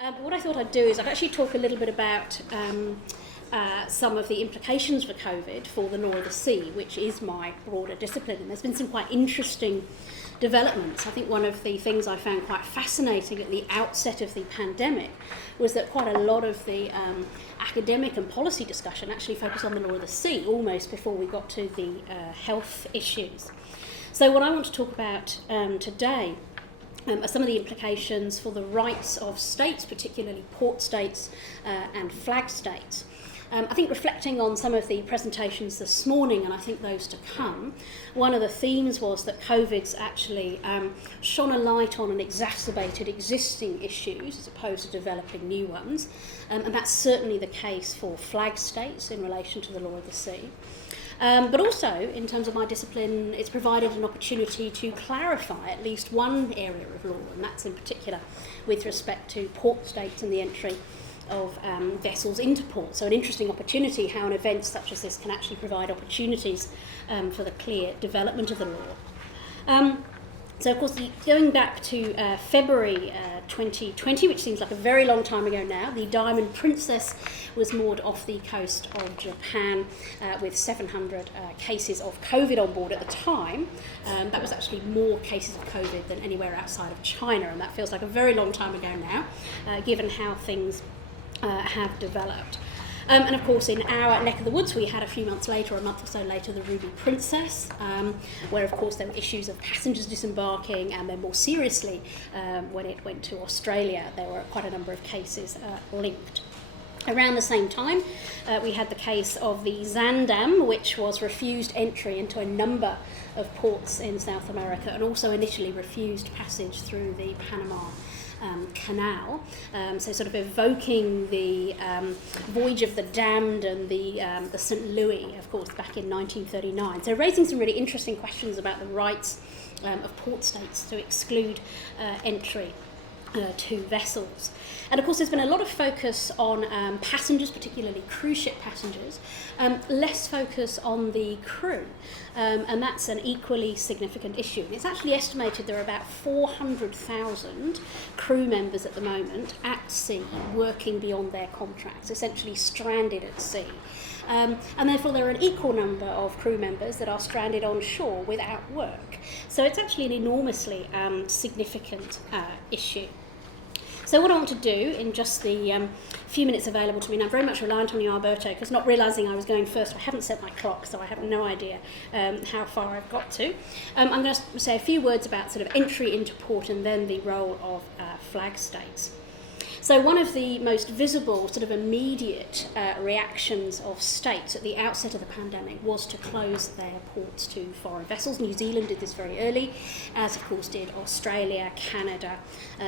But what I thought I'd do is I'd actually talk a little bit about some of the implications for COVID for the law of the sea, which is my broader discipline. And there's been some quite interesting developments. I think one of the things I found quite fascinating at the outset of the pandemic was that quite a lot of the academic and policy discussion actually focused on the law of the sea almost before we got to the health issues. So what I want to talk about today are some of the implications for the rights of states, particularly port states and flag states. I think reflecting on some of the presentations this morning, and I think those to come, one of the themes was that COVID's actually shone a light on and exacerbated existing issues as opposed to developing new ones. And that's certainly the case for flag states in relation to the law of the sea. But also, in terms of my discipline, it's provided an opportunity to clarify at least one area of law, and that's in particular with respect to port states and the entry of vessels into port. So an interesting opportunity how an event such as this can actually provide opportunities for the clear development of the law. So of course, going back to February 2020, which seems like a very long time ago now, the Diamond Princess was moored off the coast of Japan with 700 cases of COVID on board at the time. That was actually more cases of COVID than anywhere outside of China, and that feels like a very long time ago now, given how things have developed. And of course, in our neck of the woods, we had a few months later, a month or so later, the Ruby Princess, where of course there were issues of passengers disembarking, and then more seriously, when it went to Australia, there were quite a number of cases linked. Around the same time, we had the case of the Zaandam, which was refused entry into a number of ports in South America, and also initially refused passage through the Panama Canal, so sort of evoking the voyage of the damned and the St. Louis, of course, back in 1939. So raising some really interesting questions about the rights of port states to exclude entry to vessels. And of course there's been a lot of focus on passengers, particularly cruise ship passengers, less focus on the crew, and that's an equally significant issue. And it's actually estimated there are about 400,000 crew members at the moment at sea working beyond their contracts, essentially stranded at sea. And therefore there are an equal number of crew members that are stranded on shore without work. So it's actually an enormously significant issue. So what I want to do in just the few minutes available to me, and I'm very much reliant on you, Alberto, because not realising I was going first, I haven't set my clock, so I have no idea how far I've got to. I'm going to say a few words about sort of entry into port and then the role of flag states. So one of the most visible, sort of immediate reactions of states at the outset of the pandemic was to close their ports to foreign vessels. New Zealand did this very early, as of course did Australia, Canada,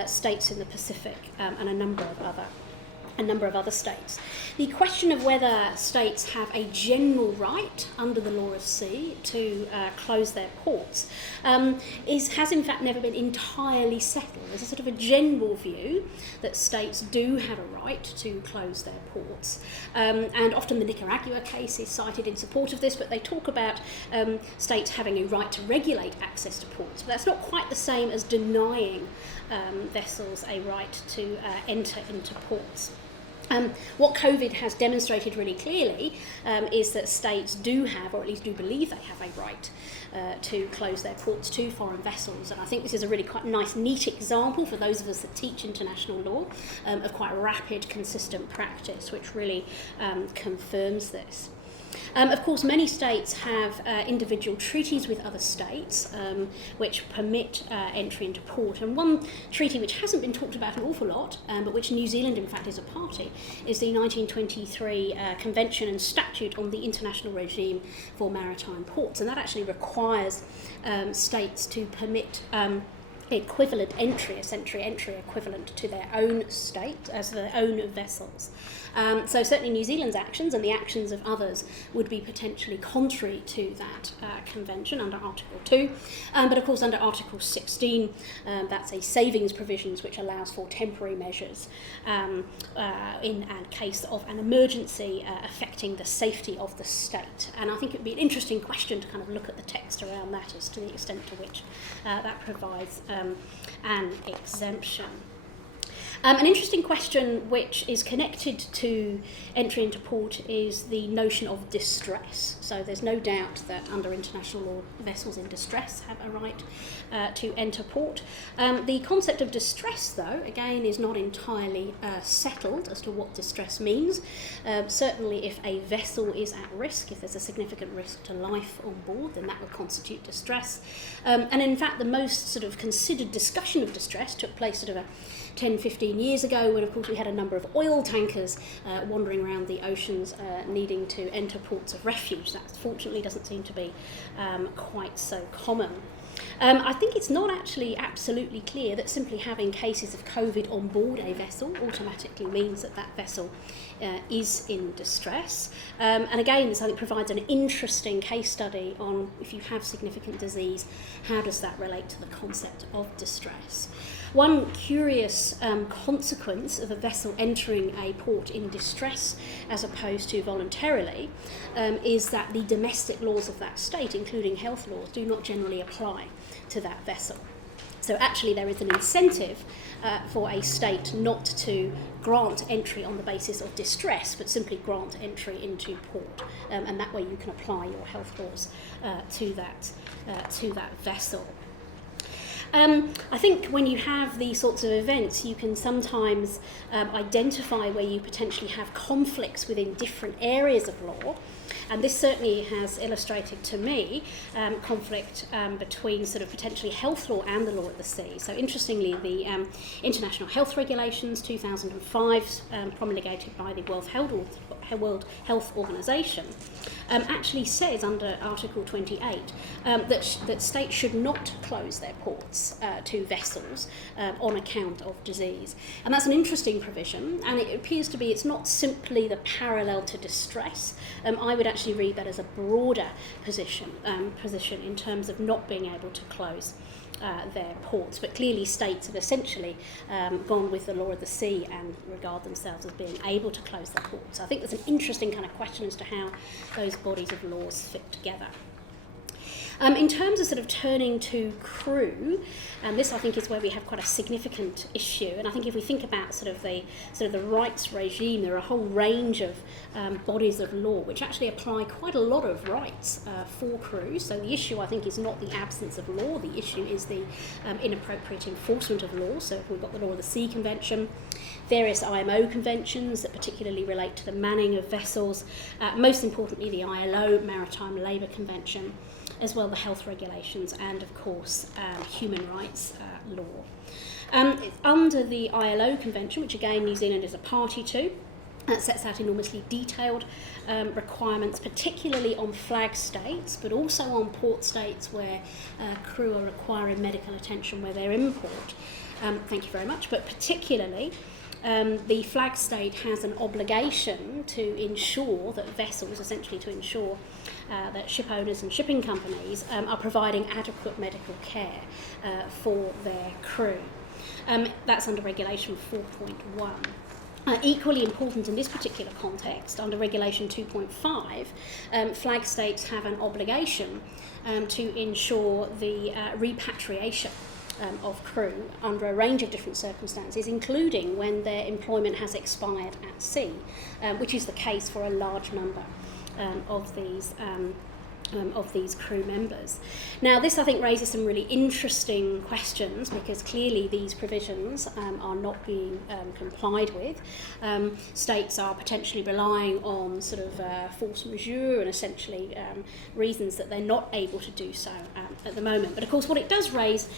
states in the Pacific, and a number of other states. The question of whether states have a general right under the law of sea to close their ports has in fact never been entirely settled. There's a sort of a general view that states do have a right to close their ports, and often the Nicaragua case is cited in support of this, but they talk about states having a right to regulate access to ports, but that's not quite the same as denying vessels a right to enter into ports. What COVID has demonstrated really clearly is that states do have, or at least do believe they have a right to close their ports to foreign vessels. And I think this is a really quite nice, neat example for those of us that teach international law of quite rapid, consistent practice, which really confirms this. Of course, many states have individual treaties with other states which permit entry into port. And one treaty which hasn't been talked about an awful lot, but which New Zealand, in fact, is a party, is the 1923 Convention and Statute on the International Regime for Maritime Ports. And that actually requires states to permit equivalent entry, essentially entry equivalent to their own state, as their own vessels. So certainly New Zealand's actions and the actions of others would be potentially contrary to that convention under Article 2. But of course under Article 16, that's a savings provisions which allows for temporary measures in a case of an emergency affecting the safety of the state. And I think it would be an interesting question to kind of look at the text around that as to the extent to which that provides an exemption. An interesting question which is connected to entry into port is the notion of distress. So there's no doubt that under international law, vessels in distress have a right to enter port. The concept of distress, though, again, is not entirely settled as to what distress means. Certainly if a vessel is at risk, if there's a significant risk to life on board, then that would constitute distress. And in fact, the most sort of considered discussion of distress took place sort of 10, 15 years ago, when of course we had a number of oil tankers wandering around the oceans needing to enter ports of refuge. That fortunately doesn't seem to be quite so common. I think it's not actually absolutely clear that simply having cases of COVID on board a vessel automatically means that that vessel is in distress. And again, this I think provides an interesting case study on if you have significant disease, how does that relate to the concept of distress? One curious consequence of a vessel entering a port in distress as opposed to voluntarily is that the domestic laws of that state, including health laws, do not generally apply to that vessel. So actually there is an incentive for a state not to grant entry on the basis of distress, but simply grant entry into port. And that way you can apply your health laws to that vessel. I think when you have these sorts of events, you can sometimes identify where you potentially have conflicts within different areas of law. And this certainly has illustrated to me conflict between sort of potentially health law and the law at the sea. So interestingly, the International Health Regulations 2005, promulgated by the World Health Organization, actually says under Article 28 that states should not close their ports to vessels on account of disease. And that's an interesting provision, and it appears to be it's not simply the parallel to distress. I would actually read that as a broader position in terms of not being able to close their ports, but clearly states have essentially gone with the law of the sea and regard themselves as being able to close their ports. So I think there's an interesting kind of question as to how those bodies of laws fit together. In terms of sort of turning to crew, this I think is where we have quite a significant issue. And I think if we think about sort of the rights regime, there are a whole range of bodies of law which actually apply quite a lot of rights for crew. So the issue I think is not the absence of law, the issue is the inappropriate enforcement of law. So if we've got the Law of the Sea Convention, various IMO conventions that particularly relate to the manning of vessels, most importantly the ILO Maritime Labour Convention, as well the health regulations and of course human rights law. Under the ILO Convention, which again New Zealand is a party to, sets out enormously detailed requirements, particularly on flag states, but also on port states where crew are requiring medical attention where they're in port. Thank you very much, but particularly the flag state has an obligation to ensure that vessels, essentially to ensure that ship owners and shipping companies are providing adequate medical care for their crew. That's under Regulation 4.1. Equally important in this particular context, under Regulation 2.5, flag states have an obligation to ensure the repatriation of crew under a range of different circumstances, including when their employment has expired at sea, which is the case for a large number of these crew members. Now this I think raises some really interesting questions, because clearly these provisions are not being complied with. States are potentially relying on sort of force majeure and essentially reasons that they're not able to do so at the moment. But of course what it does raise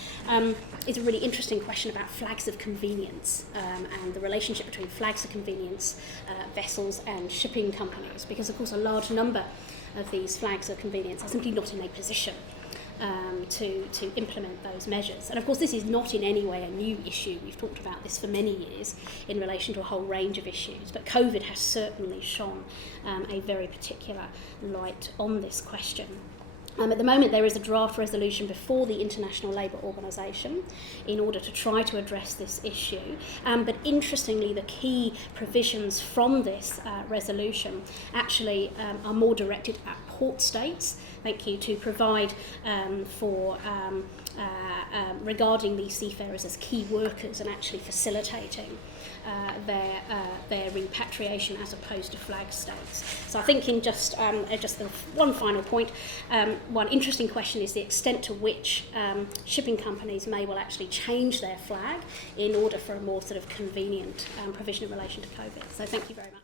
is a really interesting question about flags of convenience and the relationship between flags of convenience, vessels and shipping companies, because of course a large number of these flags of convenience are simply not in a position to implement those measures. And of course this is not in any way a new issue. We've talked about this for many years in relation to a whole range of issues, but COVID has certainly shone a very particular light on this question. At the moment there is a draft resolution before the International Labour Organization in order to try to address this issue, but interestingly the key provisions from this resolution actually are more directed at port states. Thank you to provide for regarding these seafarers as key workers and actually facilitating their repatriation as opposed to flag states. So I think in just the one final point, one interesting question is the extent to which shipping companies may well actually change their flag in order for a more sort of convenient provision in relation to COVID. So thank you very much.